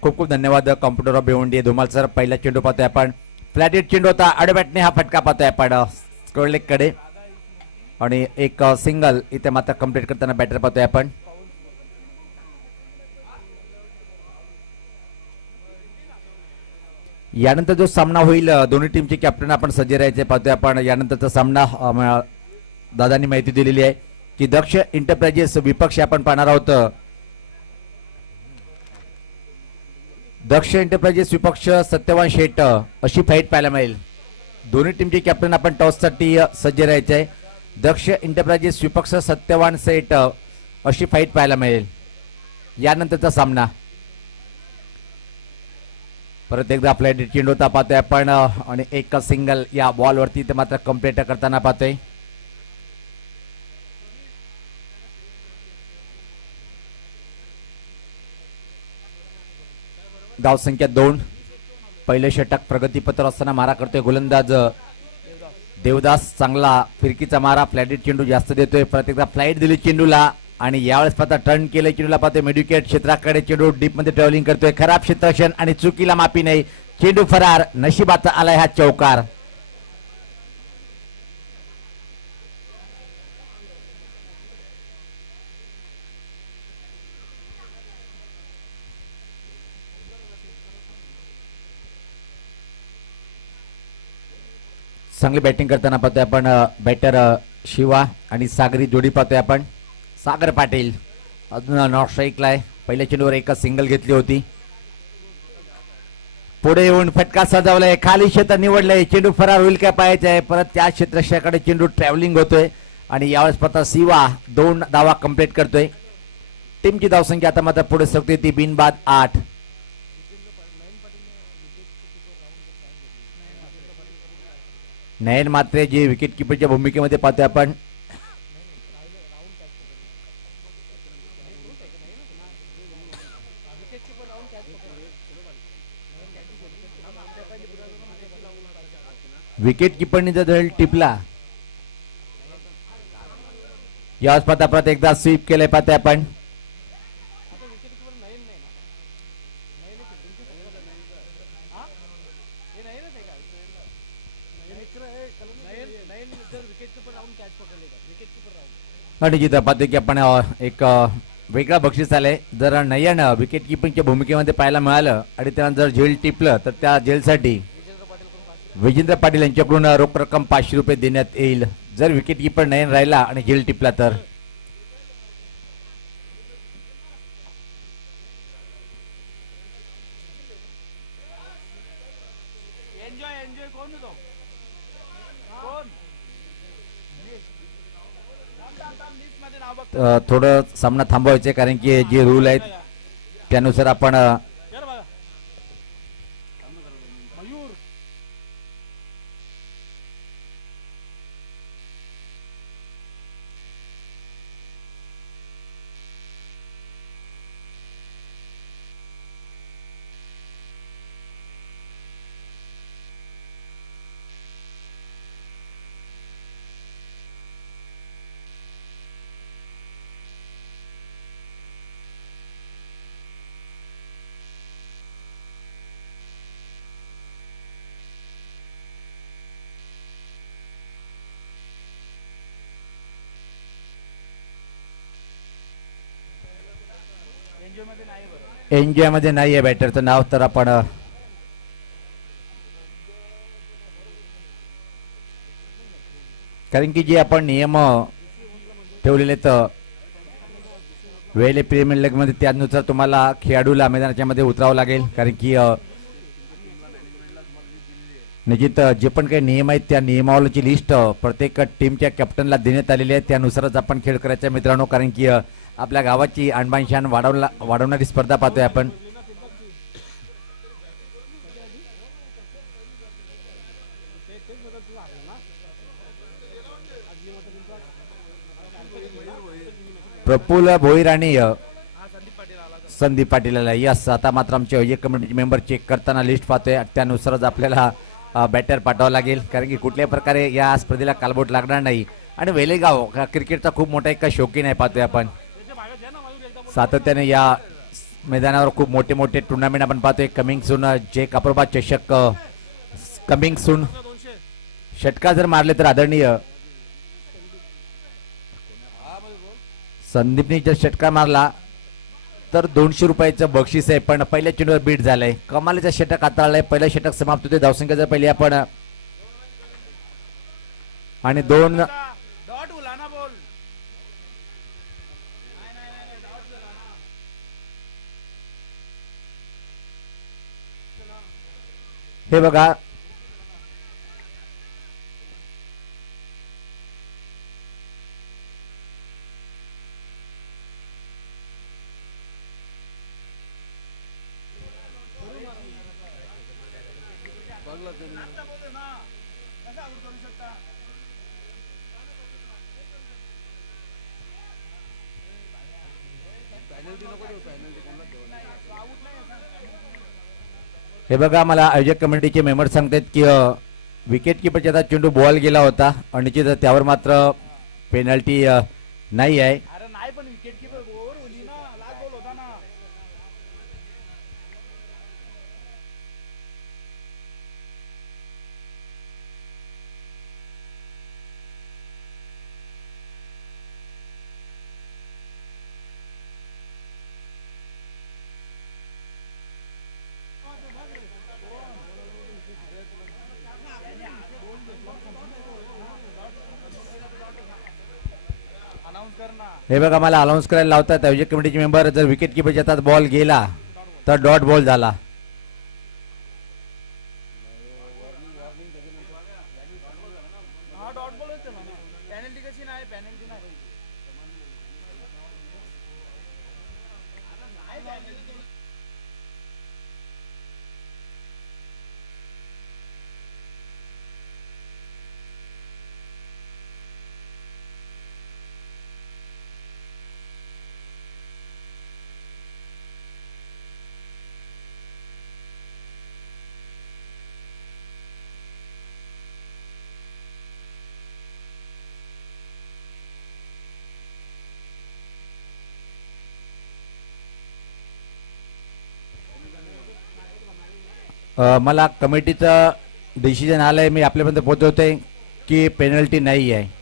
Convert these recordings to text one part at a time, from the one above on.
खूप खूप धन्यवाद computer of Bhiwandi Dhumal sir. पहिला चेंडू पाहतोय आपण, फ्लॅट हिट चेंडू होता, आडबॅटने हा फटका पाहतोय आपण स्क्वेअर लेग कडे आणि एक सिंगल इथे मात्र कंप्लीट करताना बॅटर पाहतोय आपण. यानंतर जो सामना होईल दोन्ही टीमचे कॅप्टन आपण सज्ज राहायचे पाहतोय आपण. यानंतरचा सामना दादांनी माहिती दिलेली आहे की दक्ष एंटरप्राइजेस विपक्ष आपण पाहणार आहोत. दक्ष एंटरप्राइजेस विपक्ष सत्यवान शेट अशी फाईट पाहायला मिळेल. दोन्ही टीमचे कॅप्टन आपण टॉससाठी सज्ज राहायचे आहे. दक्ष एंटरप्राइजेस विपक्ष सत्यवान शेट अशी फाईट पाहायला मिळेल. यानंतरचा सामना परत एकदा आपल्या चेंडू होता पाहतोय आपण आणि एक सिंगल या बॉलवरती ते मात्र कंप्लीट करताना पाहतोय. धाव संख्या 2. पहिले षटक प्रगतीपत्र असताना मारा करतोय गोलंदाज देवदास. चांगला फिरकीचा मारा, फ्लॅट चेंडू जास्त देतोय. परत एकदा फ्लाईट दिली चेंडूला आणि यावेळेस पाहता टर्न केलं चेंडूला पाहतोय मेडिकेट क्षेत्राकडे. चेंडू डीप मध्ये ट्रॅव्हलिंग करतोय, खराब क्षेत्ररक्षण आणि चुकीला माफी नाही. चेंडू फरार, नशिबाचा आलाय हा चौकार. चांगली बॅटिंग करताना पाहतोय आपण बॅटर शिवा आणि सागरी जोडी पाहतोय आपण. सागर पाटील अजून नॉट स्ट्राईकला आहे. पहिल्या चेंडूवर एक सिंगल घेतली होती. पुढे येऊन फटका सजवलाय, खाली क्षेत्र निवडलंय. चेंडू फरार होईल काय पाहायचं आहे. परत त्या क्षेत्रक्षकाकडे चेंडू ट्रॅव्हलिंग होतोय आणि यावेळेस पता शिवा 2 धावा कंप्लीट करतोय. टीमची धावसंख्या आता मात्र पुढे सरकते ती बिनबाद 8. नयन मात्रे जे विकेट किपरच्या भूमिकेमध्ये पाहतोय आपण. विकेट किपरने जर टिपला यावेळेस पाहता परत एकदा स्वीप केलंय पाहतोय आपण. आणि जिथं पाहतोय की आपण एक वेगळा बक्षीस आलंय. जर नयन विकेट किपिंगच्या भूमिकेमध्ये पाहायला मिळालं आणि त्यांना जर झेल टिपलं तर त्या झेलसाठी विजेंद्र पाटील यांच्याकडून रोख रक्कम 500 रुपये देण्यात येईल. जर विकेट किपर नयन राहिला आणि झेल टिपला तर. थोडं सामना थांबवायचे कारण की जे रूल आहेत त्यानुसार आपण एनजीओ मध्ये नाहीये बॅटरचं नाव. तर आपण कारण की जे आपण नियम ठेवलेले तर वेळे प्रीमियर लीग मध्ये त्यानुसार तुम्हाला खेळाडूला मैदानाच्या मध्ये उतरावं लागेल. कारण की निश्चित जे पण काही नियम आहेत त्या नियमावलीची लिस्ट प्रत्येक टीमच्या कॅप्टनला देण्यात आलेली आहे. त्यानुसारच आपण खेळ करायचा मित्रांनो. कारण की आपल्या गावाची आणबाण शान वाढवणारी स्पर्धा पाहतोय आपण. प्रफुल्ल भोईर आणि संदीप पाटील आला. यस, आता मात्र आमचे एक कमिटी मेंबर चेक करताना लिस्ट पाहतोय. त्यानुसारच आपल्याला बॅटर पाठवावं लागेल. कारण की कुठल्याही प्रकारे या स्पर्धेला कालबोट लागणार नाही. आणि वेलेगाव क्रिकेटचा खूप मोठा एक शौकीन आहे पाहतोय आपण. सातत्याने या मैदानावर खूप मोठे मोठे टुर्नामेंट आपण पाहतोय. कमिंग सून जे कापरोबा चषक कमिंग सून. षटका जर मारले तर आदरणीय संदीपनी जर षटका मारला तर 200 रुपयाचं बक्षीस आहे. पण पहिल्या चेंडूवर बीट झालंय. कमालीचा षटक हाताळलाय. पहिलं षटक समाप्त होते. धावसंख्या जर पहिली आपण आणि 2 हे बघा हे बघा मला आयोजक कमिटीचे मेंबर सांगतात की विकेट किपरच्या आता चेंडू बॉल गेला होता आणि त्यावर मात्र पेनल्टी नाही आहे. हे बघा मला अनाऊन्स करायला लावतात आयोजक कमिटीचे मेंबर. जर विकेट किपरच्या हातात बॉल गेला तर डॉट बॉल झाला. मला कमिटीचं डिसिजन आलंय. मी आपल्यापर्यंत पोहोचवतोय की पेनल्टी नाही आहे.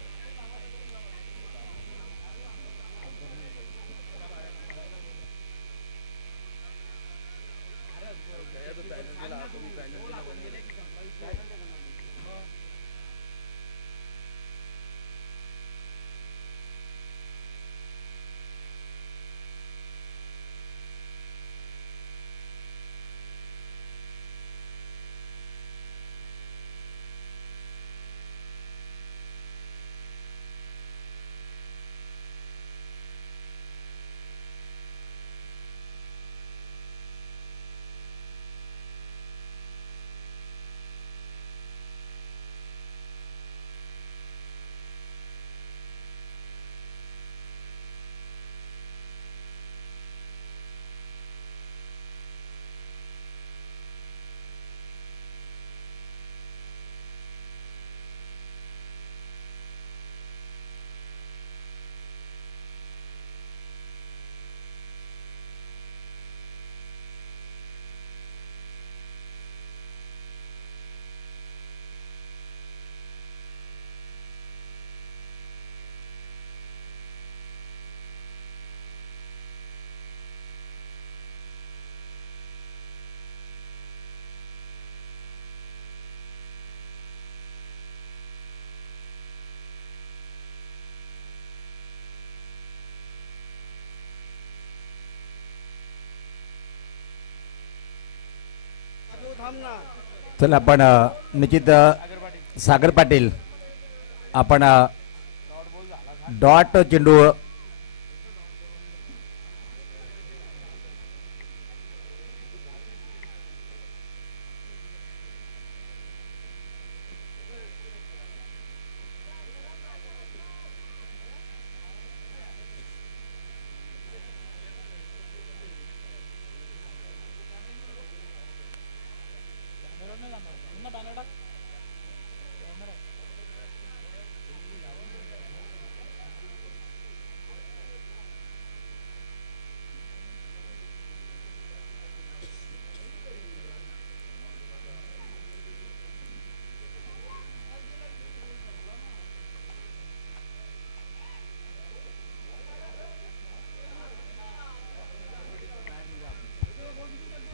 चला आपण निश्चित सागर पाटील आपण डॉट चेंडू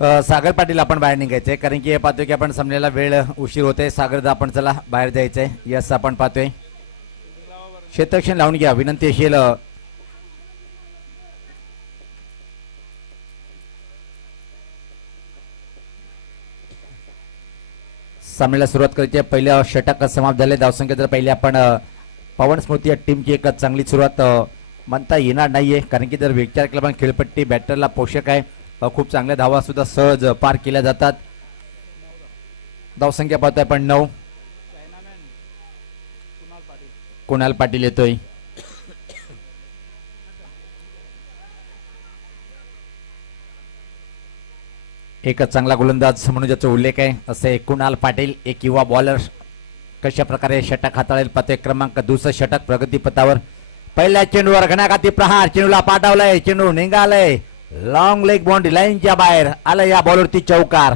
सागर पाटील आपण बाहेर निघायचंय कारण की हे पाहतोय की आपण समजायला वेळ उशीर होते. सागरदा आपण चला बाहेर जायचंय. यस आपण पाहतोय क्षेत्रक्षण लावून घ्या विनंती असेल. सामन्याला सुरुवात करायची. पहिल्या षटक समाप्त झाले. धावसंख्या जर पहिले आपण पवन स्मृती या टीमची एक चांगली सुरुवात म्हणता येणार नाहीये कारण की जर विचार केला पण खेळपट्टी बॅटरला पोषक आहे. खूप चांगल्या धावा सुद्धा सहज पार केल्या जातात. धावसंख्या पाहतोय आपण 9. कुणाल पाटील येतोय. एक चांगला गोलंदाज म्हणून ज्याचा उल्लेख आहे असे कुणाल पाटील एक युवा बॉलर कशा प्रकारे षटक हाताळेल पाहतोय. क्रमांक 2 षटक प्रगतीपथावर. पहिल्या चेंडूवर घणाघाती प्रहार. चेंडूला पाठवलाय. चेंडू निघालाय लॉंग लेग बाउंड्री लाईनच्या बाहेर आलं. या बॉलरती चौकार.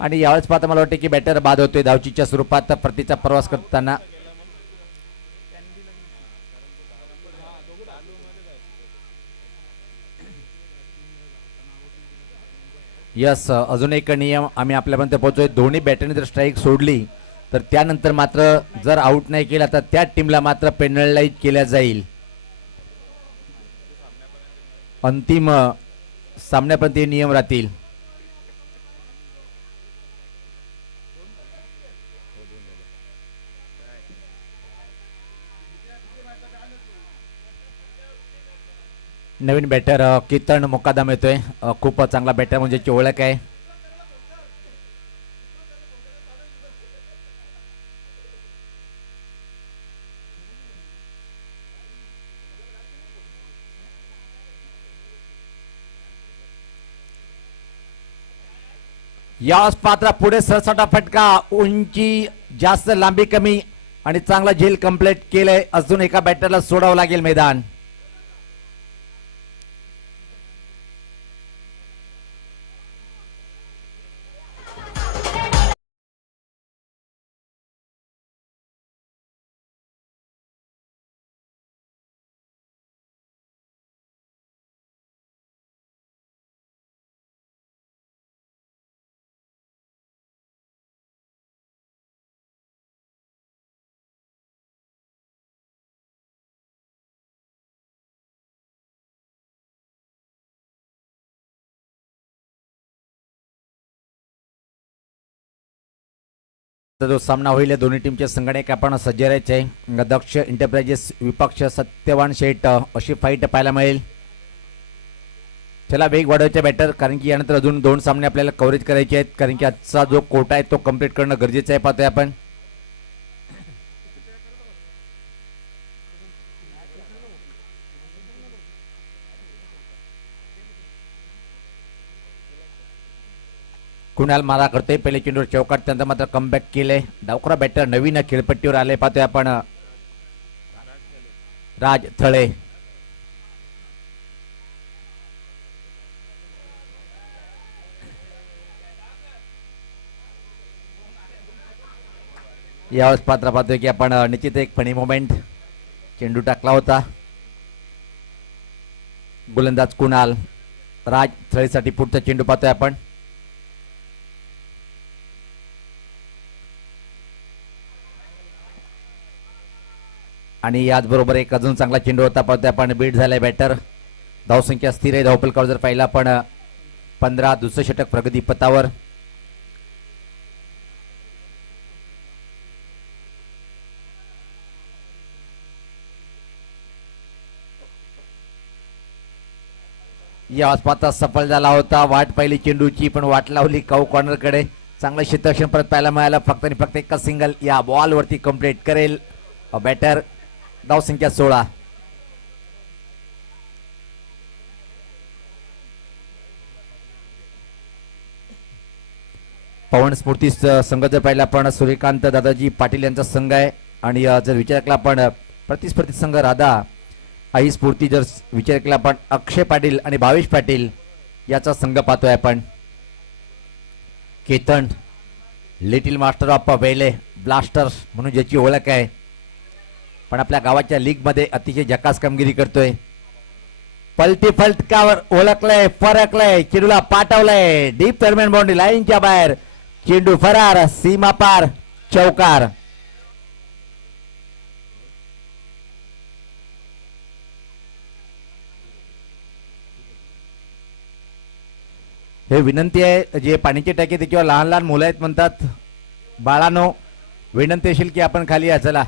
आणि यावेळेस पाहता मला वाटतं की बॅटर बाद होतोय धावचीच्या स्वरूपात परतीचा प्रवास करताना. यस अजून एक नियम आम्ही आपल्यापर्यंत पोहोचतोय. दोन्ही बॅटरने जर स्ट्राईक सोडली तर त्यानंतर मात्र जर आउट नाही केला तर त्या टीमला मात्र पेनलाइज केल्या जाईल. अंतिम सामन्यापर्यंत हे नियम राहतील. नवीन बॅटर कीर्तन मुकादम येतोय. खूप चांगला बॅटर म्हणजे ओळख आहे. याच पात्रा पुढे सरसटा फटका. उंची जास्त लांबी कमी आणि चांगला झेल कंप्लीट केलंय. अजून एका बॅटरला सोडावं लागेल मैदान. जो सामना होईल दोन्ही टीमच्या संघटक आपण सज्ज राहायचे. दक्ष एंटरप्राइजेस विपक्ष सत्यवान शेठ अशी फाईट पाहायला मिळेल. चला वेग वाढवायचा बॅटर कारण की यानंतर अजून 2 सामने आपल्याला कव्हरेज करायचे आहेत कारण की आजचा जो कोटा आहे तो कंप्लीट करणं गरजेचं आहे. पाहतोय आपण कुणाल मारा करतोय. पहिले चेंडूवर चौकाट त्यानंतर मात्र कमबॅक केले. डावखरा बॅटर नवीन खेळपट्टीवर आले. पाहतोय आपण राज थळे. यावेळेस पात्र पाहतोय की आपण निश्चित एक फनी मोमेंट चेंडू टाकला होता. गोलंदाज कुणाल राज थळीसाठी पुढचा चेंडू पाहतोय आपण. आणि याचबरोबर एक अजून चांगला चेंडू होता पाहतोय आपण. बीट झालाय बॅटर. धावसंख्या स्थिर आहे. धावफलकावर जर पाहिला आपण 15, दुसरं षटक प्रगती पथावर. या आसपासचा सफल झाला होता. वाट पाहिली चेंडूची पण वाट लावली काऊ कॉर्नर कडे. चांगलं क्षेत्ररक्षण परत पाहायला मिळालं. फक्त आणि फक्त एका सिंगल या बॉल वरती कंप्लीट करेल बॅटर. धावसंख्या 16. पवन स्फूर्ती संघ जर पाहिला आपण सूर्यकांत दादाजी पाटील यांचा संघ आहे. आणि जर विचार केला आपण प्रतिस्पर्धी संघ राधा आई स्फूर्ती जर विचार केला आपण अक्षय पाटील आणि भावेश पाटील याचा संघ पाहतोय आपण. केतन लिटिल मास्टर ऑफ वेले ब्लास्टर्स म्हणून ज्याची ओळख आहे पण आपल्या गावाच्या लीग मध्ये अतिशय झकास कामगिरी करतोय. पलटी फलटकावर ओळखलंय, फरकलंय, चेंडूला पाठवलंय डीप टर्मिनल बाउंड्री लाईनच्या बाहेर. चेंडू फरार, सीमा पार, चौकार. हे विनंती आहे जे पाण्याची टाकी त्याच्यावर लहान लहान मुलं आहेत म्हणतात. बाळांनो विनंती असेल की आपण खाली या. चला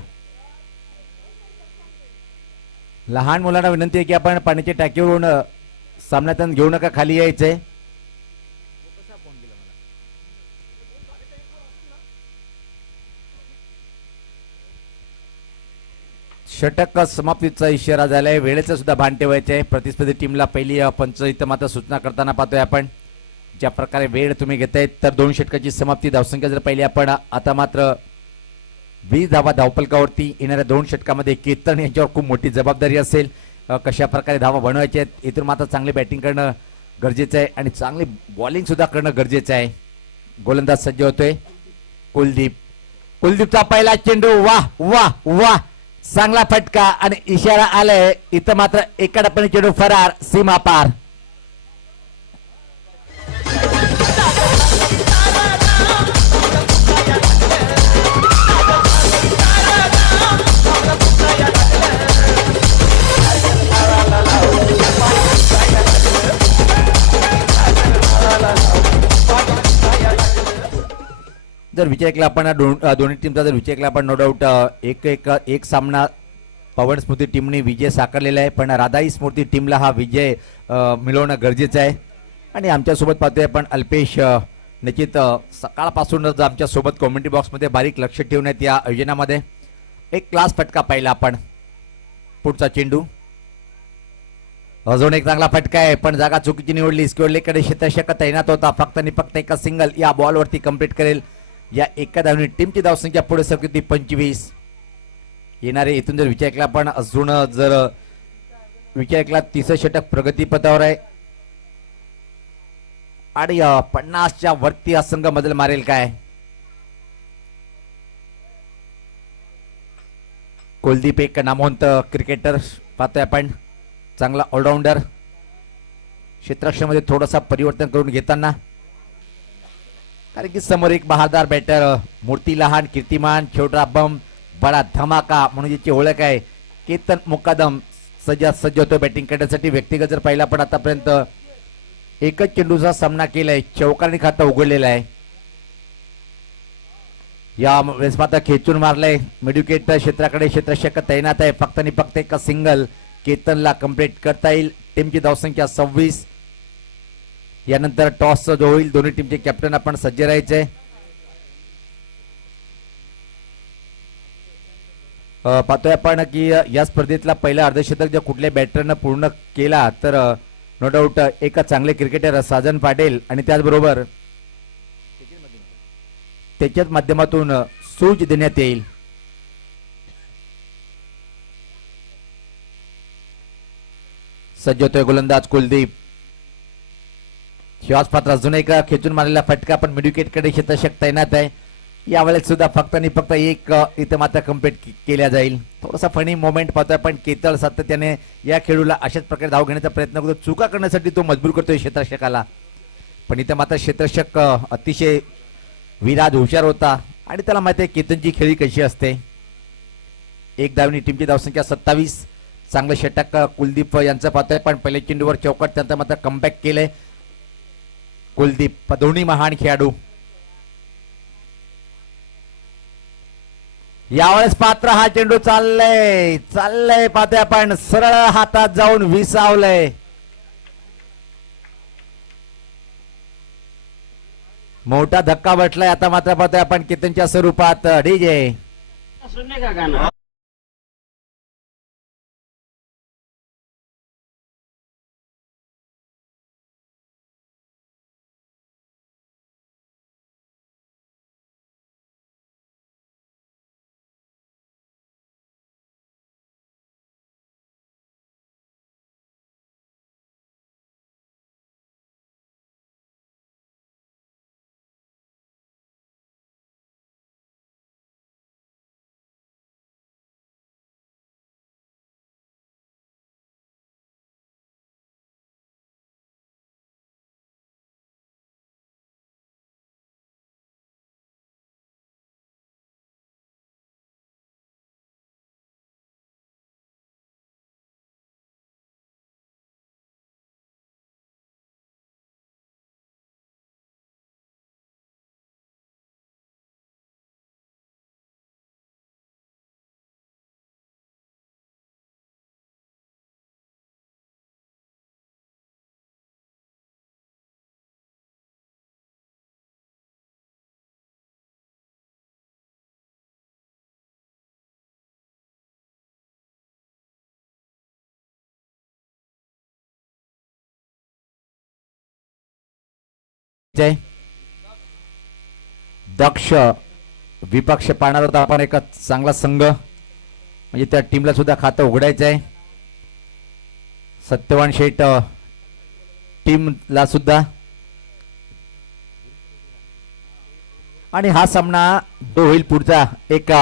लहान मुलांना विनंती आहे की आपण पाण्याच्या टाकीवरून सामन्यात घेऊ नका, खाली यायचंय. षटक समाप्तीचा इशारा झालाय. वेळेचं सुद्धा भान ठेवायचं आहे. प्रतिस्पर्धी टीमला पहिली पंच इथं मात्र सूचना करताना पाहतोय आपण. ज्या प्रकारे वेळ तुम्ही घेतायत तर 2 षटकाची समाप्ती. धावसंख्या जर पहिली आपण आता मात्र 20 धावा धावफलकावरती. येणाऱ्या 2 षटकामध्ये केतन यांच्यावर खूप मोठी जबाबदारी असेल. कशा प्रकारे धावा बनवायच्या आहेत. इथून मात्र चांगली बॅटिंग करणं गरजेचं आहे आणि चांगली बॉलिंग सुद्धा करणं गरजेचं आहे. गोलंदाज सज्ज होतोय कुलदीप. कुलदीपचा पहिला चेंडू. वाह वाह वाह, चांगला फटका आणि इशारा आलाय. इथं मात्र एका टप्प्याने चेंडू फरार, सीमा पार. जर विचार केला आपण दोन्ही टीमचा जर विचार केला आपण नो डाऊट एक सामना पवन स्मृती टीमने विजय साकारलेला आहे. पण राधाई स्मृती टीमला हा विजय मिळवणं गरजेचं आहे. आणि आमच्यासोबत पाहतोय आपण अल्पेश. निश्चित सकाळपासूनच आमच्यासोबत कॉमेंट्री बॉक्समध्ये बारीक लक्ष ठेवण्यात या आयोजनामध्ये. एक क्लास फटका पाहिला आपण. पुढचा चेंडू. अजून एक चांगला फटका आहे पण जागा चुकीची निवडली. स्क्वेअरलेकडे क्षेत्ररक्षक तैनात होता. फक्त आणि फक्त एका सिंगल या बॉलवरती कंप्लीट करेल. या एका धावने टीमची धावसंख्या पुढे सरकती 25. येणारे इथून जर विचार केला आपण अजून जर विचार केला 30 षटक प्रगतीपथावर आहे. आणि 50च्या वरती हा संघ बदल मारेल काय. कुलदीप एक नामवंत क्रिकेटर पाहतोय आपण. चांगला ऑलराऊंडर. क्षेत्ररक्षणामध्ये थोडासा परिवर्तन करून घेताना कारण की समोर एक बहादार बॅटर. मूर्ती लहान, कीर्तिमान, छोटा बम, बडा धमाका म्हणून ज्याची ओळख आहे केतन मुकादम सज्ज होतो बॅटिंग करण्यासाठी. व्यक्तिगत जर पाहिला पण आतापर्यंत एकच चेंडूचा सामना केलाय. चौकारणी खातं उघडलेलं आहे. या वेळेस मात्र खेचून मारलंय. मिडविकेट क्षेत्राकडे क्षेत्ररक्षक तैनात आहे. फक्त आणि फक्त एका सिंगल केतनला कंप्लीट करता येईल. टीमची धावसंख्या 26. यानंतर टॉस जो होईल दोन्ही टीमचे कॅप्टन आपण सज्ज राहायचे. पाहतोय आपण की या स्पर्धेतला पहिला अर्धशतक जर कुठल्या बॅटरनं पूर्ण केला तर नो डाऊट एक चांगले क्रिकेटर साजन पाटील आणि त्याचबरोबर त्याच्याच माध्यमातून सूज देण्यात येईल. सज्ज होतोय गोलंदाज कुलदीप. शिवास पात्र अजून एक खेचून मारलेला फटका पण मिडविकेट कडे क्षेत्ररक्षक तैनात आहे. यावेळेस सुद्धा फक्त आणि फक्त एक इथं मात्र कम्प्लीट केल्या जाईल. थोडासा फनी मोमेंट पाहतोय पण केतळ सातत्याने या खेळूला अशाच प्रकारे धाव घेण्याचा प्रयत्न करतो. चुका करण्यासाठी तो मजबूर करतोय क्षेत्ररक्षकाला, पण इथं मात्र क्षेत्ररक्षक अतिशय विराज हुशार होता आणि त्याला माहिती आहे केतनची खेळी कशी असते. एक धावनी टीमची धावसंख्या 27. चांगलं षटक कुलदीप यांचं पाहतोय पण पहिले चेंडूवर चौकट त्यांचं मात्र कमबॅक केलंय. कुलदीप दोन्ही महान खेळाडू यावेळेस पात्र. हा चेंडू चाललंय चाललंय पाहतोय आपण सरळ हातात जाऊन विसावलंय. मोठा धक्का बसलाय आता मात्र पाहतोय आपण केतनच्या स्वरूपात. डीजे दक्ष विपक्ष पाहणार होता आपण. एक चांगला संघ म्हणजे त्या टीमला सुद्धा खातं उघडायचं आहे. सत्यवान शेठ टीमला सुद्धा. आणि हा सामना जो होईल पुढचा एक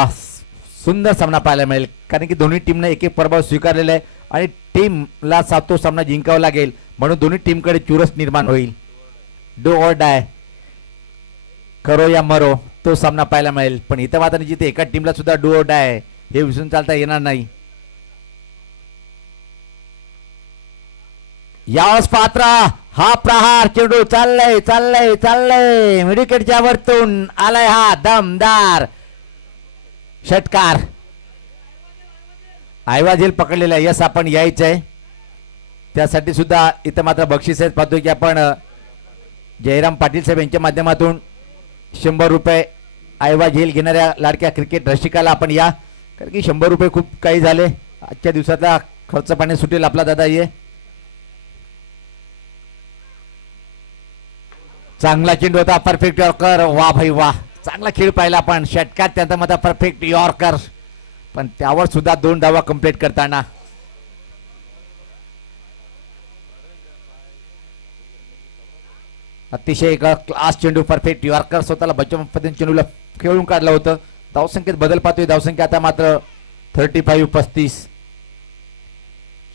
सुंदर सामना पाहायला मिळेल कारण की दोन्ही टीमने एक एक पराभव स्वीकारलेला आहे आणि टीमला सातो सामना जिंकावा लागेल म्हणून दोन्ही टीमकडे चुरस निर्माण होईल. डू ऑर डाय करो या मरो तो सामना पाहायला मिळेल. पण इथं मात्र जिथे एका टीमला सुद्धा डू ऑर डाय हे विसरून चालता येणार नाही. यावेळेस पात्र हा प्रहार चेंडू चाललंय चाललंय चाललंय विकेटच्या वरतून आलाय हा दमदार षटकार. आयवाझेल पकडलेला आहे. यस आपण यायचंय त्यासाठी सुद्धा इथं मात्र बक्षीस आहेत. पाहतोय की आपण जयराम पाटील साहेब यांच्या माध्यमातून 100 रुपये आयवा झेल घेणाऱ्या लाडक्या क्रिकेट रसिकाला आपण या कारण की 100 रुपये खूप काही झाले. आजच्या दिवसातला खर्च पाणी सुटेल आपला दादा. ये चांगला चेंडू होता. Perfect yorker. वा भाई वा चांगला खेळ पाहिला आपण. षटकात त्यांचा मात्र परफेक्ट यॉर्कर पण त्यावर सुद्धा 2 धावा कंप्लीट करताना अतिशय क्लास चेंडू. परफेक्ट यॉर्कर स्वतःला बचाव पद्धतीने चेंडूला खेळून काढलं होतं. धावसंख्येत बदल पाहतोय. धावसंख्या आता मात्र 35-35.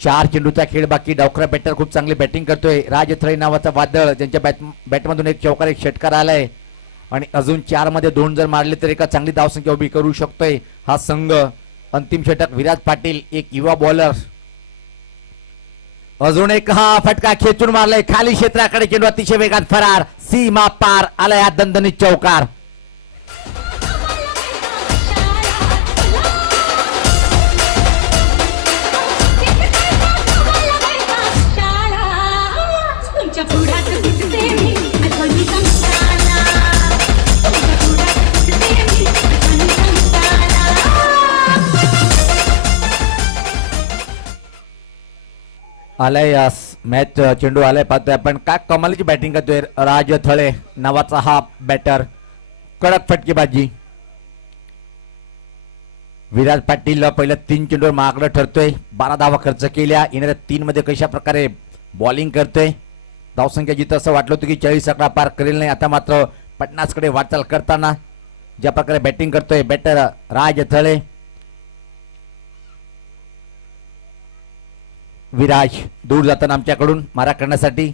4 चेंडूचा खेळ बाकी. डावखरा बॅटर खूप चांगली बॅटिंग करतोय. राज थळे नावाचा वादळ ज्यांच्या बॅटमधून एक चौकार एक षटकार आलाय आणि अजून 4 मध्ये 2 जर मारले तर एका चांगली धावसंख्या उभी करू शकतोय हा संघ. अंतिम षटक विराज पाटील एक युवा बॉलर. अजून एक हा फटका खेचून मारलाय खाली क्षेत्राकडे. चेंडू अतिशय वेगात फरार. सीमा पार आलाय हा दणदणीत चौकार. आलाय मॅच चेंडू आलाय. पाहतोय आपण काय कमालीची बॅटिंग करतोय राज थळे नावाचा हा बॅटर. कडक फटकेबाजी. विराज पाटील पहिल्या 3 चेंडूवर महागडं ठरतोय. 12 धावा खर्च केल्या. येणाऱ्या 3 मध्ये कशा प्रकारे बॉलिंग करतोय. धावसंख्या जिथं असं वाटलं होतं की 40 आकडा पार करेल नाही आता मात्र 50 कडे वाटचाल करताना ज्या प्रकारे बॅटिंग करतोय बॅटर राज थळे. विराज दूर जाताना आमच्याकडून मारा करण्यासाठी.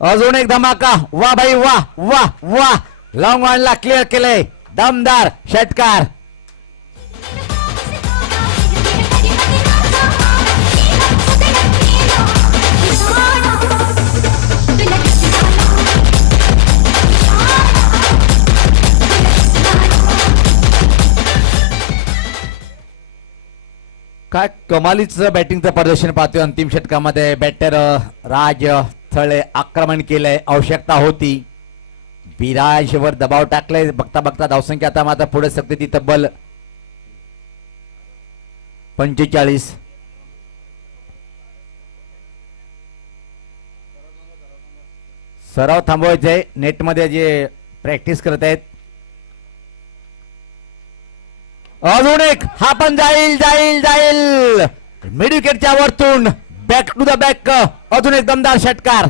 अजून एक धमाका. वा भाई वा वा वा. लॉंग ऑनला क्लिअर केलंय. दमदार षटकार. काय कमालीचं बॅटिंगचं प्रदर्शन पाहतोय अंतिम षटकामध्ये. बॅटर राज थळे आक्रमण केलंय. आवश्यकता होती. विराजवर दबाव टाकलाय. बघता बघता धावसंख्या आता मात्र पुढे सकते ती तब्बल 45. सराव थांबवायचे. नेटमध्ये जे प्रॅक्टिस करत आहेत. अजून एक. हा पण जाईल जाईल जाईल. मिड विकेटच्या वरतून बॅक टू द बॅक. अजून एक दमदार षटकार.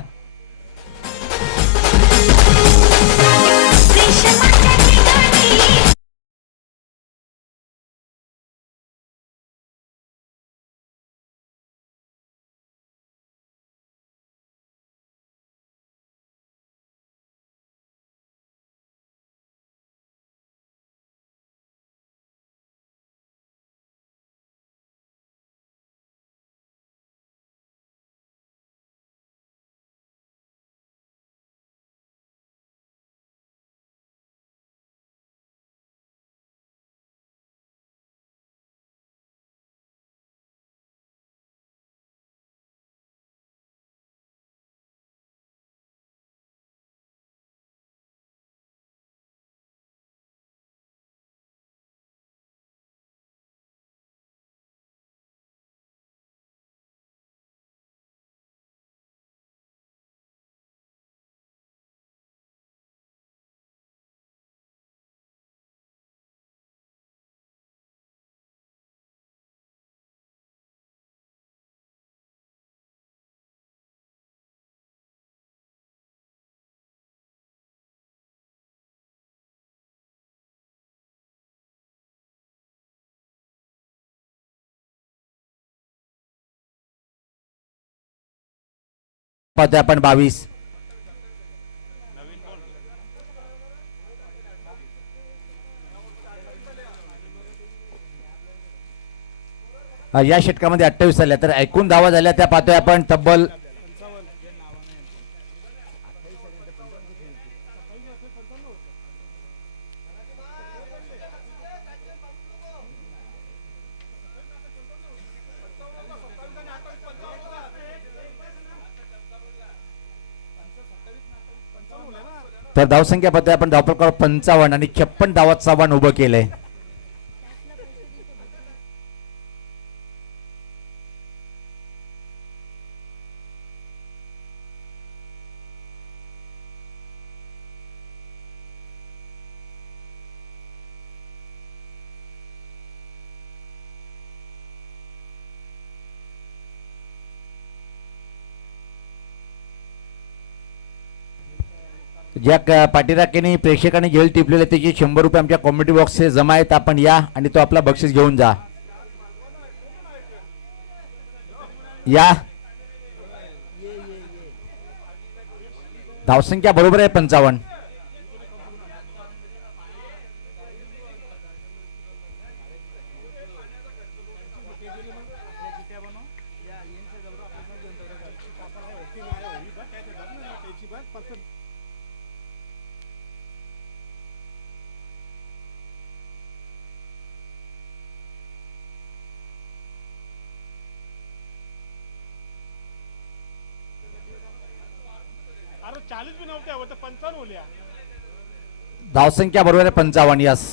पाहतोय आपण 22. या षटकामध्ये 28 झाल्या तर एकूण धावा झाल्या त्या पाहतोय आपण तब्बल तर धावसंख्या पाहतोय आपण. धावफलकावर 55 आणि 56 धावांचं आव्हान उभं केलंय. ज्या पाठीराखेने प्रेक्षकांनी झेल टिपलेले त्याचे 100 रुपये आमच्या कॉमेडी बॉक्सचे जमा आहेत. आपण या आणि तो आपला बक्षीस घेऊन जा. या धावसंख्या बरोबर आहे 55. धावसंख्या बरोबर आहे 55. यस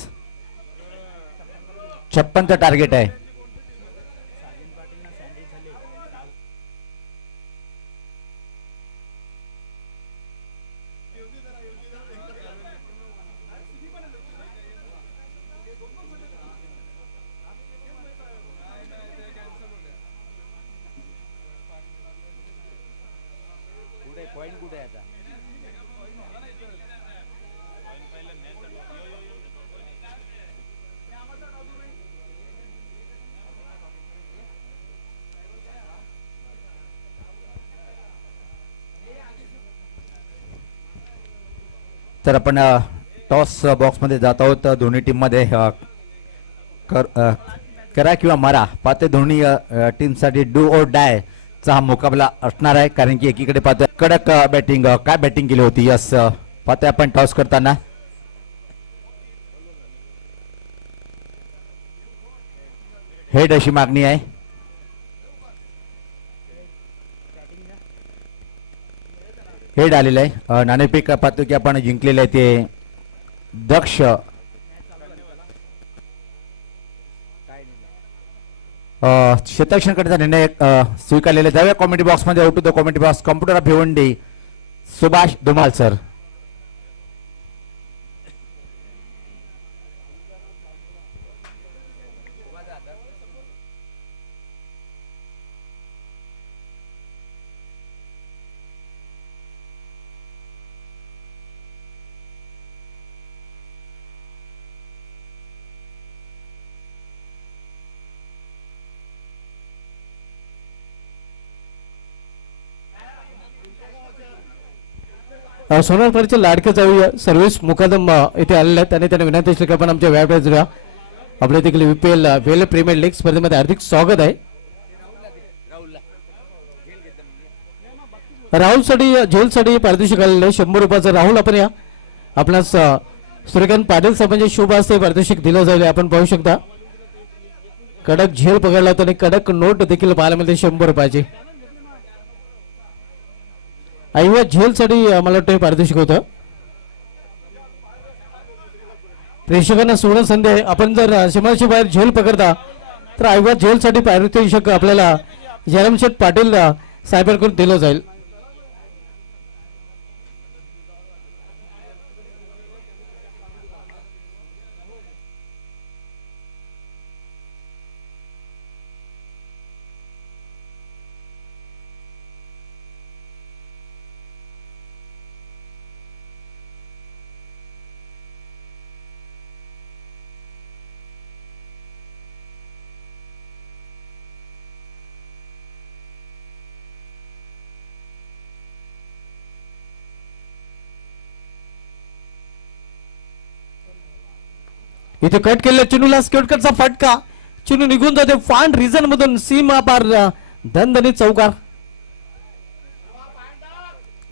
56 टार्गेट आहे. तर आपण टॉस बॉक्स मध्ये जात आहोत. दोन्ही टीम मध्ये करा किंवा मारा पाहते. दोन्ही टीम साठी डू और डाय चा हा मुकाबला असणार आहे. कारण की एकीकडे पाहतोय कडक बॅटिंग. काय बॅटिंग केली होती. यस पाहतोय आपण टॉस करताना. हेड अशी मागणी आहे. हेड आलेलं आहे. नाणेफेक पाहतो की आपण जिंकलेलं आहे ते दक्ष क्षेत्ररक्षणकडचा निर्णय स्वीकारलेला. जाऊया कॉमेडी बॉक्स मध्ये. Out to the comedy box computer of Bhiwandi Subhash Dhumal sir. सोनारकडचे लाडके जाऊया सर्व्हिस मुकादम इथे आलेले आहेत आणि त्यांना विनंती असली की आपण आमच्या व्यापाऱ्या आपल्या देखील VPL वेल प्रीमियर लीग स्पर्धेमध्ये हार्दिक स्वागत आहे. राहुलसाठी झेलसाठी पारितोषिक आलेलं आहे 100 रुपयाचं. राहुल आपण या आपणास सूर्यकांत पाटील साहेबांचे शुभ हस्ते पारितोषिक दिलं जाईल. आपण पाहू शकता कडक झेल पकडला होता आणि कडक नोट देखील पाहायला मिळते 100 रुपयाची. आईवा झेलसाठी मला वाटतं पारितोषिक होतं. प्रेक्षकांना सुवर्ण संधी आहे. आपण जर सीमारेषे बाहेर झेल पकडता तर आईवा झेलसाठी पारितोषिक आपल्याला जयरामशेठ पाटील साहेबांकडून दिलं जाईल. इथे कट केलेल्या चिनूला स्केटकटचा फटका. चिनू निघून जाते फान रिझन मधून सीमा पार दणदणीत चौकार.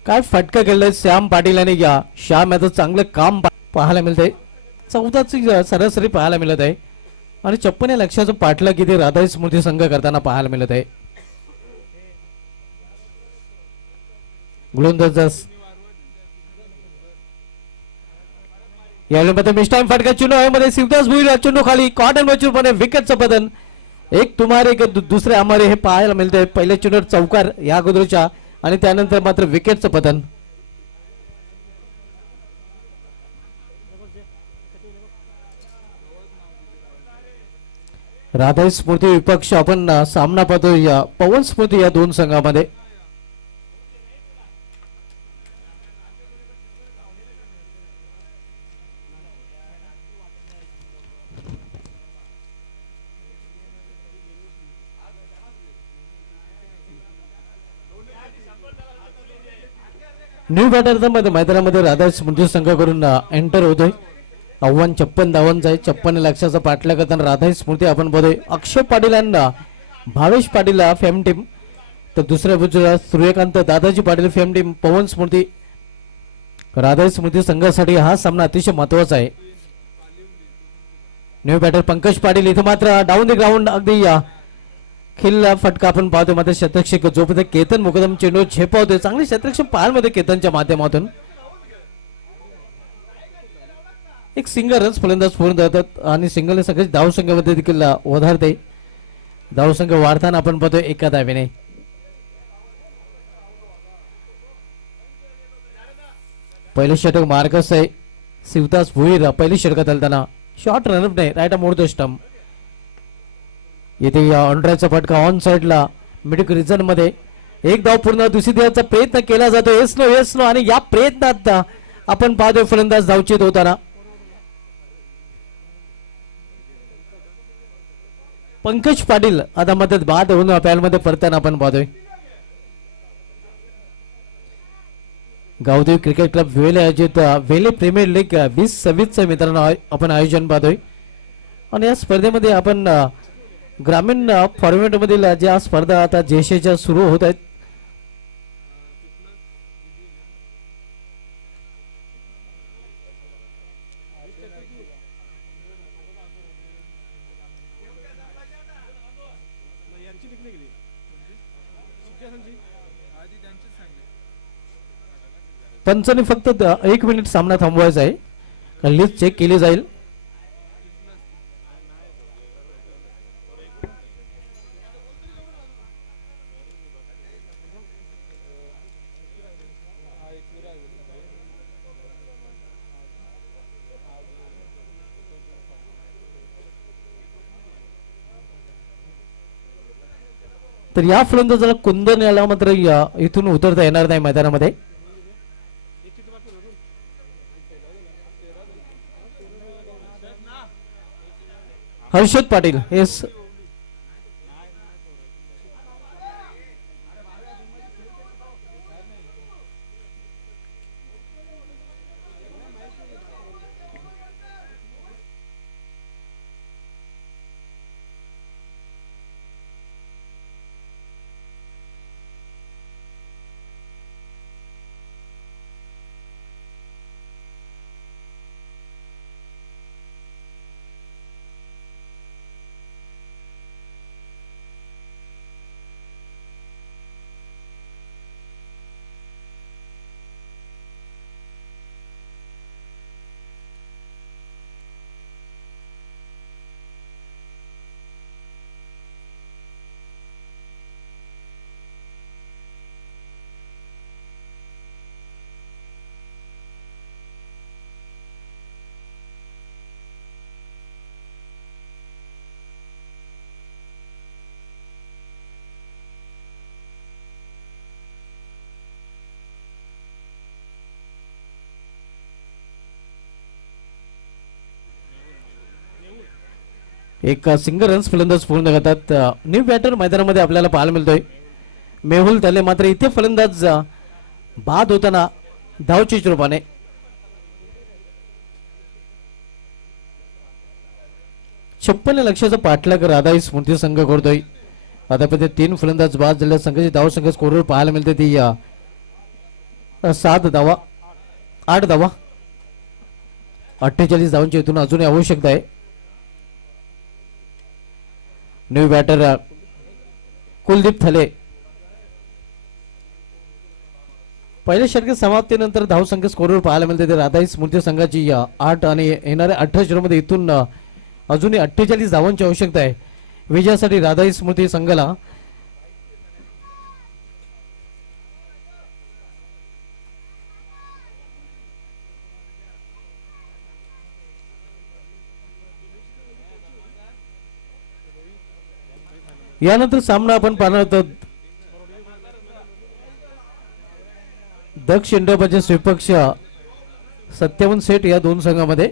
काय फटका केलाय श्याम पाटील आणि या श्याम याचं चांगलं काम पाहायला मिळतंय. 14ची सरासरी पाहायला मिळत आहे आणि 56 या लक्षाचं पाठला किती राधा स्मृती संघ करताना पाहायला मिळत आहे. गोलंदाज यावेळी मिस्टाईम फटका चुनो आहे मध्ये शिवदास भुईर चुनो खाली कॉटन बचूरपणे विकेटचं पतन. एक तुम्हारे एक दुसरे आमारे हे पाहायला मिळते. पहिले चुनर चौकार या अगोदरच्या आणि त्यानंतर मात्र विकेटचं पतन. राधा स्मृती विपक्ष आपण सामना पाहतो या पवन स्मृती या दोन संघामध्ये. न्यू बॅटर मैदानामध्ये राधा स्मृती संघाकडून एंटर होतोय. आव्हान 56 धावांचं आहे. 56 लक्षाचा पाठला करताना राधा स्मृती आपण बघतोय. अक्षय पाटील यांना भावेश पाटील फेम टीम तर दुसऱ्या बाजूला सूर्यकांत दादाजी पाटील फेम टीम पवन स्मृती. राधा स्मृती संघासाठी हा सामना अतिशय महत्वाचा आहे. न्यू बॅटर पंकज पाटील इथे मात्र डाऊन द ग्राउंड अगदी खिल्ला फटका आपण पाहतो. मात्र शतरक्षक जोपर्यंत केतन मुकदम चेंडू झेपावतोय. चांगली शतरक्षक पाहायला मध्ये केतनच्या माध्यमातून एक सिंगल रन्स फलंदाज पूर्ण जातात आणि सिंगलने सगळ्याच धाव संघामध्ये देखील ओधारते. धाव संघ वाढताना आपण पाहतोय एका धावेने. पहिले षटक मार्गस आहे शिवदास भुईर. पहिली षटकात आलताना शॉर्ट रनअप नाही राईट मोडतो स्टंप. येथे ऑनड्रायचा फटका ऑन साइडला मिड रिजन मध्ये. एक धाव पूर्ण दुसरी धावचा प्रयत्न केला जातो. येस नो आणि या प्रयत्नात आपण पाहतोय फलंदाज धावचीत होताना. पंकज पाटील आता मदत बाद होऊन मध्ये परताना आपण पाहतोय. गावदेवी क्रिकेट क्लब वेले आयोजित वेले प्रीमियर लीग 2026 मित्रांनो आपण आयोजन पाहतोय आणि या स्पर्धेमध्ये आपण ग्रामीण फॉर्मॅट मधील ज्या स्पर्धा आता जेशेच्या सुरू होत आहेत पंचांनी फक्त 1 मिनिट सामना थांबवायचा आहे लिस्ट चेक केली जाईल तर या फलंदाजाला कुंदन याला मात्र इथून उतरता येणार नाही मैदानामध्ये हर्षद पाटील येस एक सिंगल रन्स फलंदाज पूर्ण करतात न्यू बॅटर मैदानामध्ये आपल्याला पाहायला मिळतोय मेहुल त्याले मात्र इथे फलंदाज बाद होताना धावचीच रूपाने छप्पन लक्षाचा पाठलाग राधाई स्मृती संघ करतोय आतापर्यंत 3 फलंदाज बाद झाल्या संघाची धाव संख्या स्कोरवर पाहायला मिळते ती 7 धावा 8 धावा 48 धावांची इथून अजूनही आवश्यकता आहे न्यू बॅटर कुलदीप थले पहिल्या षटकात समाप्तीनंतर धावसंख्या स्कोरवर पाहायला मिळते ते राधाई स्मृती संघाची 8 आणि येणाऱ्या 18 मध्ये इथून अजूनही 48 धावांची आवश्यकता आहे विजयासाठी राधाई स्मृती संघाला यानंतर सामना आपण पाहणार आहोत दक्ष इंडोबाचे स्वीपक्ष 57 सेट या 2 संघामध्ये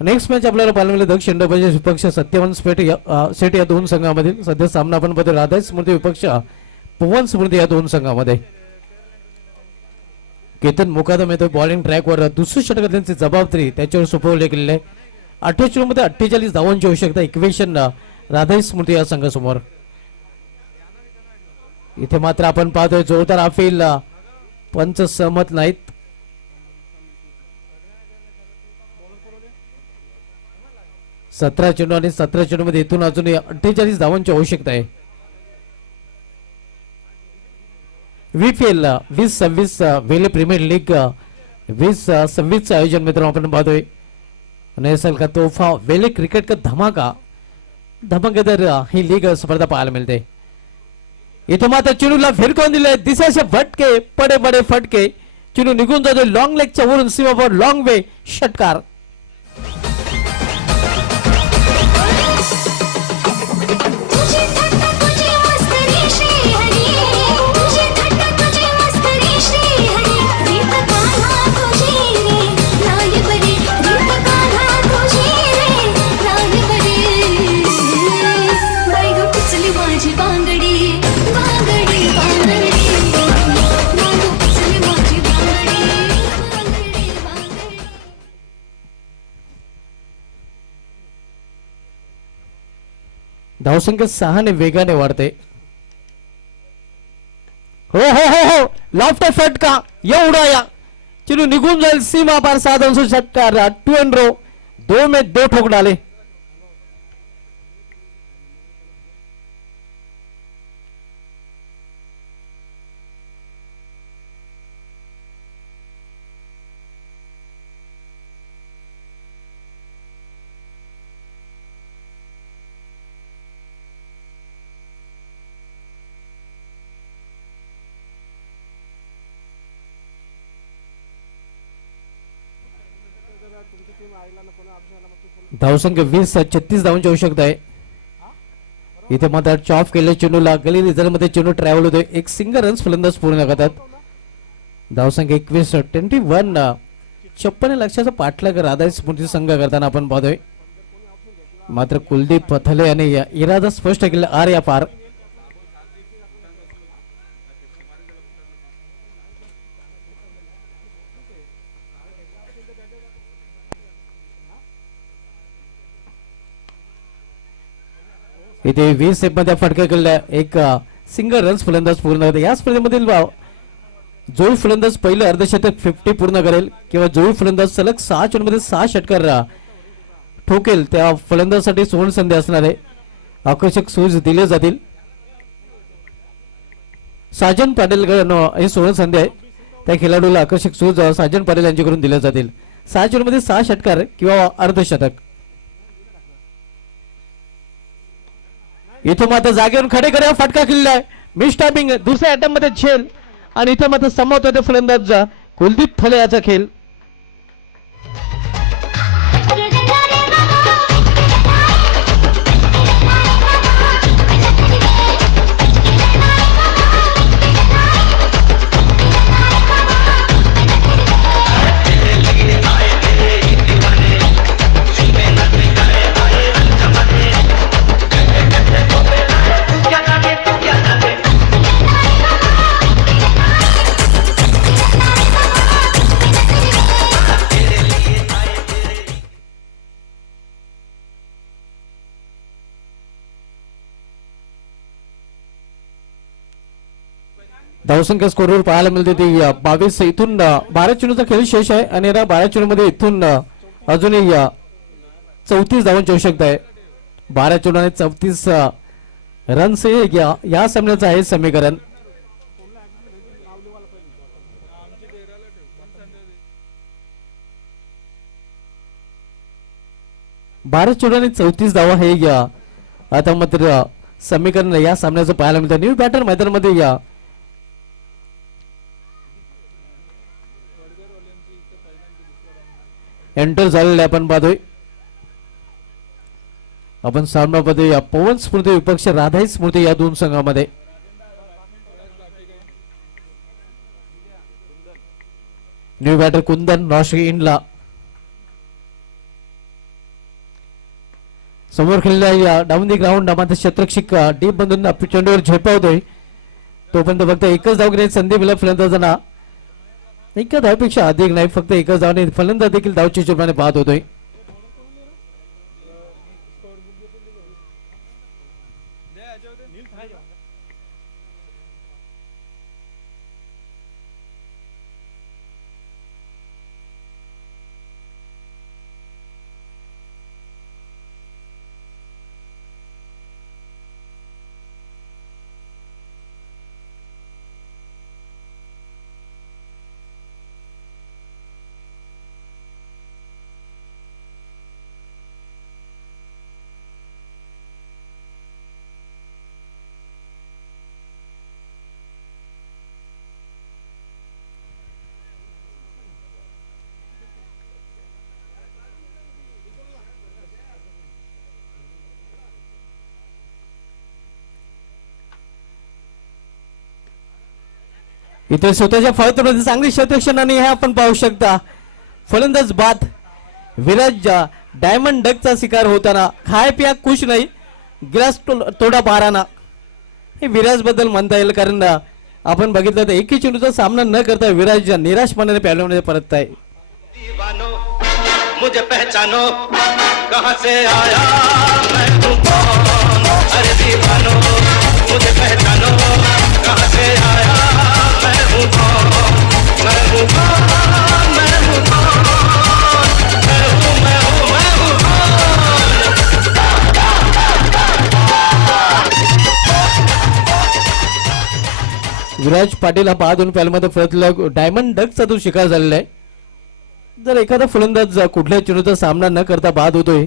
नेक्स्ट मॅच आपल्याला पाहायला मिळेल दक्ष इंडोबाचे विपक्ष 57 सेट या 2 संघामध्ये सध्या सामना आपण पाहतो राधाई स्मृती विपक्ष पवन स्मृती या 2 संघामध्ये केतन मुकादम येतो बॉलिंग ट्रॅकवर दुसऱ्या षटकात त्यांची जबाबदारी त्याच्यावर सोपवली गेलेली आहे 28 मध्ये 48 धावांची आवश्यकता इक्वेशन राधाई स्मृती या संघासमोर इथे मात्र आपण पाहतोय जोरदार अपील पंच सहमत नाहीत सतरा चेंडू आणि 17 चेंडू मध्ये इथून अजून 48 धावांची आवश्यकता आहे VPL 2026 वेले प्रीमियर लीग 2026 आयोजन मित्रों आपण पाहतोय नए साल का तोहफा वेले क्रिकेट का धमाकेदार ही लीग स्पर्धा पाहायला मिळते इथे मात्र चिनूला फिरकून दिले दिशाचे फटके पडे पडे फटके चिनू निघून जातो लॉंग लेगच्या वरून सीमावर लॉंग वे षटकार धावसंख्या 6 ने वेगाने वाढते. हो हो हो हो लॉफ्ट फटका एवढा या चेंडू निघून जाईल सीमा पार. 7 षटकार 2 in row 2 में 2 ठोक डाले. धावसंख्या 20-36 धावांची आवश्यकता आहे. इथे मात्र चॉप केले चेंडूला गली रिझल्ट मध्ये चेंडू ट्रॅव्हल होतोय. एक सिंगल रन्स फलंदाज पूर्ण करतात. धावसंख्या 21-21 56 लक्षाचा पाठलाग राधा स्मृती संघ करताना आपण पाहतोय. मात्र कुलदीप पथले याने इरादा स्पष्ट केला आर या पार. इथे 20 सेट मध्ये फटका केला. एक सिंगल रन्स फलंदाज पूर्ण करते. या स्पर्धेमधील जोडी फलंदाज पहिले अर्धशतक 50 पूर्ण करेल किंवा जोडी फलंदाज सलग 6 चेंडूमध्ये 6 षटकार ठोकेल त्या फलंदाजासाठी सुवर्ण संधी असणार आहे. आकर्षक सूज दिले जातील. साजन पाटील हे सुवर्ण संधी आहे. त्या खेळाडूला आकर्षक सूज साजन पाटील यांच्याकडून दिले जातील. 6 चेंडूमध्ये 6 षटकार किंवा अर्धशतक. इथं मात्र जागेवरून खडेकर फटका खेळलाय. मिस टायपिंग दुसऱ्या अटेम्प्ट मध्ये झेल आणि इथं मात्र समावत होते फलंदाज कुलदीप फले याचा खेळ. धावसंख्या स्कोरवर पाहायला मिळते ती 22. इथून 12 चेंडूचा खेळ शेष आहे आणि या 12 चेंडूमध्ये इथून अजूनही 34 धावांची आवश्यकता आहे. 12 चेंडू आणि 34 रन्स या सामन्याचं आहे समीकरण. बारा चेंडू आणि 34 धावा हे आता मात्र समीकरण या सामन्याचं पाहायला मिळतं. न्यू बॅटर मैदानामध्ये एंटर झालेले आपण पाहतोय. आपण सामना पाहतोय पवन स्मृती विपक्ष राधाई स्मृती या दोन संघामध्ये. न्यू बॅटर कुंदन नॉशी इनला समोर खेळलेल्या डाऊन दी ग्राउंड मात्र शतरक्षक डीप बंधूंना चेंडूवर झेपावतोय. तोपर्यंत फक्त एकच धाव घेण्याची संधी मिळाली फलंदाजांना. एका धावपेक्षा अधिक नाही, फक्त एकच धावने फलंदाज देखील धावच्या हिशोबाने पाहत होतोय. इथे स्वतःच्या फलंदाजीमध्ये चांगली शतरक्षण आणि हे आपण पाहू शकता. फलंदाज बाद विराज डायमंड डकचा शिकार होताना खाय पिया खुश नाही, गिलास तोडा बाराना. हे विराज बद्दल म्हणता येईल, कारण आपण बघितलं तर एकही चेंडूचा सामना न करता विराज निराशपणाने पॅडलमध्ये परत आहे. मुझे पहचानो कहां से आया मैं हूं कौन. विराज पाटील हा 5 पॅलमध्ये परतला. डायमंड डकचा तो शिकार झालेला आहे. जर एखादा फलंदाज कुठल्या चेंडूचा सामना न करता बाद होतोय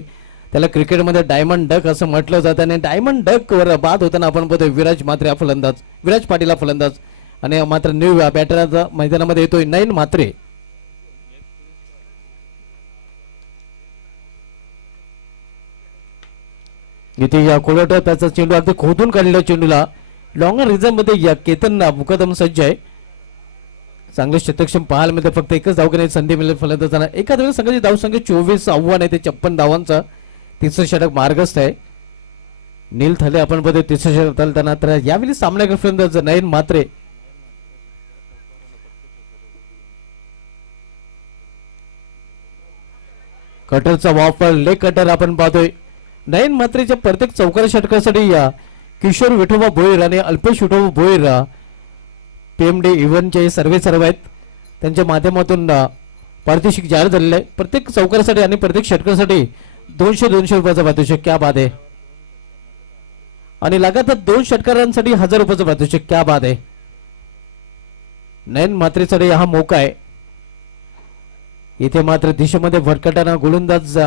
त्याला क्रिकेटमध्ये डायमंड डक असं म्हटलं जातं. आणि डायमंड डक वर बाद होताना आपण बघतोय विराज म्हात्रे हा फलंदाज, विराज पाटील हा फलंदाज. आणि मात्र न्यू बॅटरचा मैदानामध्ये येतोय नयन म्हात्रे. इथे या कोलटा त्याचा चेंडू अगदी खोदून काढलेल्या चेंडूला लॉंगर रिझन मध्ये या केतन मुकदम सज्ज आहे. चांगले शतक्षम पाहायला मिळते. फक्त एकच धाव घेण्याची संधी मिळेल फलंदाजांना. एका वेळेस संघाची धावसंख्या 24 आव्हान आहे ते 56 धावांचा. तिसरं षटक मार्गस्थ आहे. नील थले आपण बघतो तिसरं षटक चालताना. तर यावेळी सामना फलंदाज नयन म्हात्रे. कटरचा वापर लेग कटर आपण पाहतोय. नयन म्हात्रेच्या प्रत्येक चौकार षटकासाठी या किशोर विठोबा भोईर आणि अल्पेश विठोबा भोईर पीएमडी इव्हेंटचे सर्व आहेत. त्यांच्या माध्यमातून पारितोषिक जाहीर झालेलं आहे. प्रत्येक चौकारासाठी आणि प्रत्येक षटकासाठी 200 रुपयाचा पारितोषिक. क्या बात आहे. आणि लगातार 2 षटकारांसाठी 1000 रुपयाचा पारितोषिक. क्या बात आहे. नयन म्हात्रेसाठी हा मोका आहे. इथे मात्र दिशेमध्ये भरकटाना गोलंदाज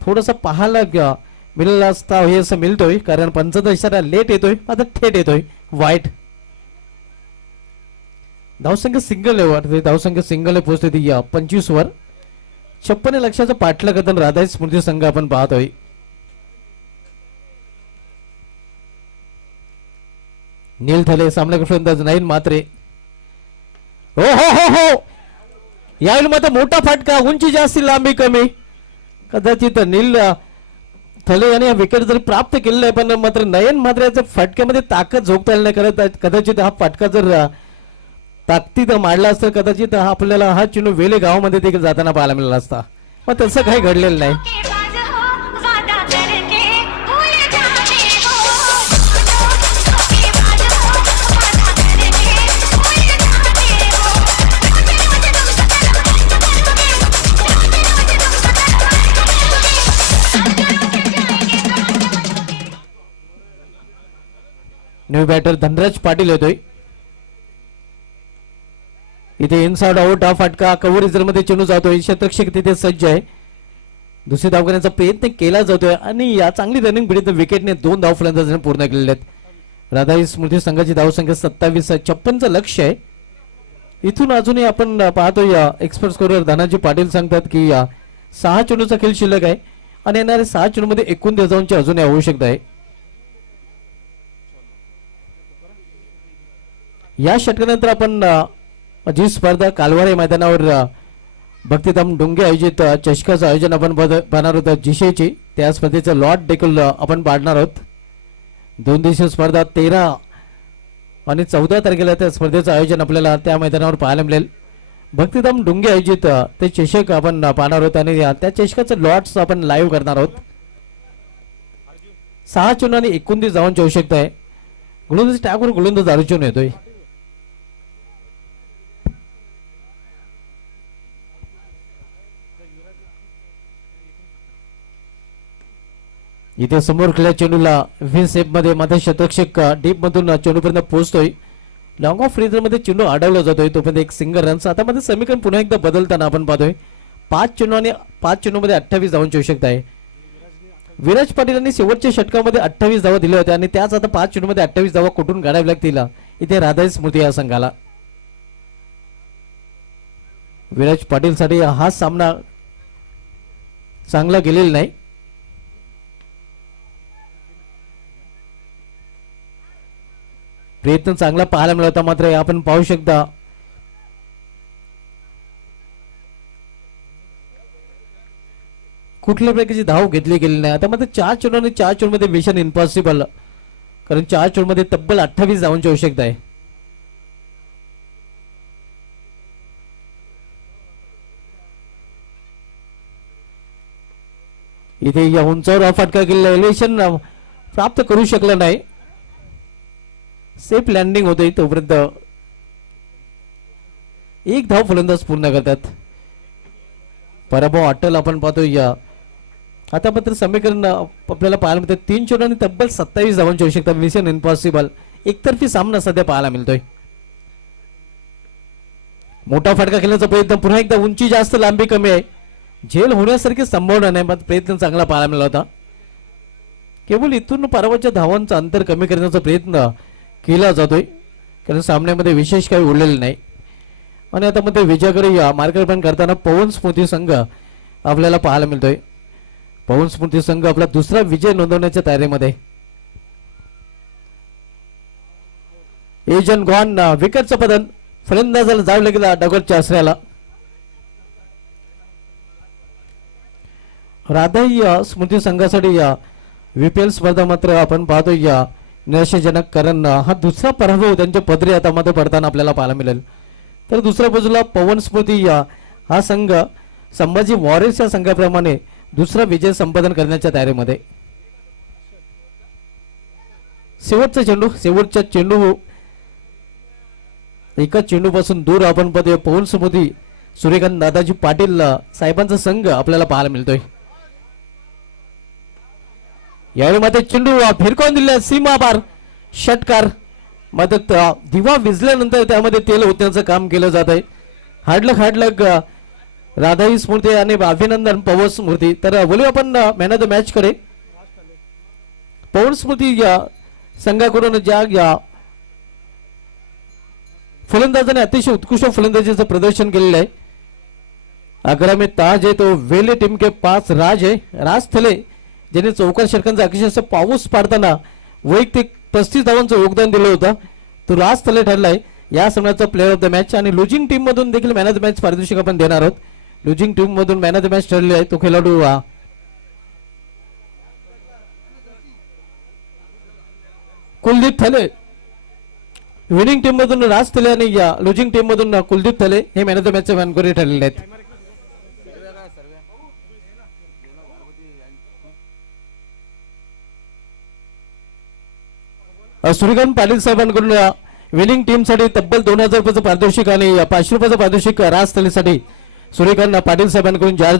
थोडासा पाहायला मिळाला असता हे असं मिळतोय. कारण पंचाचा इशारा लेट येतोय, आता थेट येतोय. वाईट धावसंख्या सिंगल आहे. धावसंख्या सिंगल आहे पोहोचते ती 25 वर. 56 लक्षाचा पाठलाग करताना राधाई स्मृती संघ आपण पाहतोय. नील थले सामना फलंदाज नयन म्हात्रे. हो हो हो हो यावेळी मात्र मोठा फटका. उंची जास्त लांबी कमी. कदाचित नील थले यांनी विकेट जरी प्राप्त केलेला आहे पण मात्र नयन म्हात्रेच्या फटक्यामध्ये ताकद झोकता आली नाही. करत कदाचित हा फटका जर ताकदीत मारला असता कदाचित आपल्याला हा चेंडू वेले गावामध्ये देखील जाताना पाहायला मिळाला असता. पण तसं काही घडलेलं नाही. न्यू बॅटर धनराज पाटील येतोय. इथे इनसाइड आउट हा फटका कव्हर रिझर्व मध्ये चेंडू जातोय. शतरक्षक तिथे सज्ज आहे. दुसरी धाव घेण्याचा प्रयत्न केला जातोय आणि या चांगली रनिंग बिडीत विकेटने 2 धाव फलंदाजांनी पूर्ण केलेले आहेत. राधाई स्मृती संघाची धावसंख्या 27. 56चं लक्ष आहे. इथून अजूनही आपण पाहतोय एक्सपर्ट स्कोरर धनाजी पाटील सांगतात की 6 चेंडूचा खेळ शिल्लक आहे आणि येणाऱ्या 6 चेंडूमध्ये 29 धावांची अजूनही आवश्यकता आहे. या षटकानंतर आपण जी स्पर्धा कालवारी मैदानावर भक्तिधाम डोंगे आयोजित चषकाचं आयोजन आपण पाहणार आहोत जिशेची. त्या स्पर्धेचं लॉट देखील आपण पाडणार आहोत. 2 दिवसीय स्पर्धा 13 आणि 14 तारखेला त्या स्पर्धेचं आयोजन आपल्याला त्या मैदानावर पाहायला मिळेल. भक्तिधाम डोंगे आयोजित ते चषक आपण पाहणार आहोत आणि त्या चषकाचं लॉट्स आपण लाईव्ह करणार आहोत. 6 चेंडू आणि 29 धावांची आवश्यकता आहे. गोलंदाज टाकून गोलंदाज अर्जुन येतोय. इथे समोर खेळल्या चेंडूला व्ही सेप मध्ये मात्र शतरक्षक डीप मधून चेंडूपर्यंत पोहोचतोय. लॉंग ऑफ फ्रीजर मध्ये चेंडू अडवला जातोय. तोपर्यंत एक सिंगल रन. आता मध्ये समीकरण पुन्हा एकदा बदलताना आपण पाहतोय. 5 चेंडू आणि 5 चेंडू मध्ये 28 धावांची आवश्यकता आहे. विराज पाटील यांनी शेवटच्या षटकामध्ये 28 धावा दिल्या होत्या आणि त्याच आता 5 चेंडू मध्ये 28 धावा कुठून काढाव्या लागतील इथे राधाई स्मृती या संघाला. विराज पाटील साठी हा सामना चांगला गेलेला नाही. प्रयत्न चांगला पाहायला मिळाला मात्र आपण पाहू शकता कुठल्या प्रकारची धाव घेतली गेली नाही. आता मात्र 4 चेंडू आणि 4 चेंडू मध्ये मिशन इम्पॉसिबल. कारण 4 चेंडू मध्ये तब्बल 28 धावांची आवश्यकता आहे. इथे या उंचावर हा फटका केलेला एलिव्हेशन प्राप्त करू शकला नाही. सेफ लँडिंग होते तोपर्यंत 1 धाव फलंदाज पूर्ण करतात. पराभव अट्टल आपण पाहतोय. आता मात्र समीकरण आपल्याला पाहायला मिळतं 3 चेंडू आणि तब्बल 27 धावांची आवश्यकता. मिशन इम्पॉसिबल एकतर्फी सामना सध्या पाहायला मिळतोय. मोठा फटका खेळण्याचा प्रयत्न, पुन्हा एकदा उंची जास्त लांबी कमी आहे, झेल होण्यासारखी संभावना नाही, मात्र प्रयत्न चांगला पाहायला मिळाला होता. केवळ इथून परवाच्या धावांचं अंतर कमी करण्याचा प्रयत्न केला जातोय, कारण सामन्यामध्ये विशेष काही उरलेलं नाही. आणि आता मध्ये विजयाकडे मार्गक्रमण करताना पवन स्मृती संघ आपल्याला पाहायला मिळतोय. पवन स्मृती संघ आपला दुसरा विजय नोंदवण्याच्या तयारीमध्ये. एजन गॉन विकेटचं पतन, फलंदाजाला जाव लागेल डगरच्या आश्रयाला. राधाई स्मृती संघासाठी VPL स्पर्धा मात्र आपण पाहतोय निराशाजनक, कारण हा दुसरा पराभव त्यांच्या पदरी हातामध्ये पडताना आपल्याला पाहायला मिळेल. तर दुसऱ्या बाजूला पवन स्मृती हा संघ संभाजी वॉरियर्स या संघाप्रमाणे दुसरा विजय संपादन करण्याच्या तयारीमध्ये. शेवटच्या चेंडू एका चेंडूपासून दूर आपण पाहतोय पवन स्मृती सूर्यकांत दादाजी पाटील साहेबांचा संघ आपल्याला पाहायला मिळतोय. यावेळी मात्र चेंडू फिरकावून दिला सीमा पार, षटकार. मात्र दिवा विजल्यानंतर त्यामध्ये तेल ओतण्याचं काम केलं जात आहे. हाडलक राधाई स्मृती आणि अभिनंदन पवन स्मृती. तर बोलूया आपण मॅन ऑफ द मॅच कडे. पवन स्मृती संघाकडून ज्या फलंदाजाने अतिशय उत्कृष्ट फलंदाजीचं प्रदर्शन केलेलं आहे. 11 में ताज है तो वेले टीम के पास राज है. राज थले ज्याने चौकार षटकांचा अक्षरशः पाऊस पाडताना वैयक्तिक 35 धावांचं योगदान दिलं होतं, तो राज थले ठरलाय या सामन्याचा प्लेअर ऑफ द मॅच. आणि लुजिंग टीम मधून देखील मॅन ऑफ द मॅच पारितोषिक आपण देणार आहोत. लुजिंग टीम मधून मॅन ऑफ द मॅच ठरले आहे तो खेळाडू कुलदीप थले. विनिंग टीम मधून राज थले आणि लुजिंग टीम मधून कुलदीप थले हे मॅन ऑफ द मॅचचे मानकरी ठरलेले आहेत. सूर्यकांत पाटील साहेबांकडून विनिंग टीम साठी तब्बल 2000 रुपयाचं पारितोषिक आणि 500 रुपयाचं पारितोषिक राज थलेसाठी सूर्यकांत पाटील साहेबांकडून जाहीर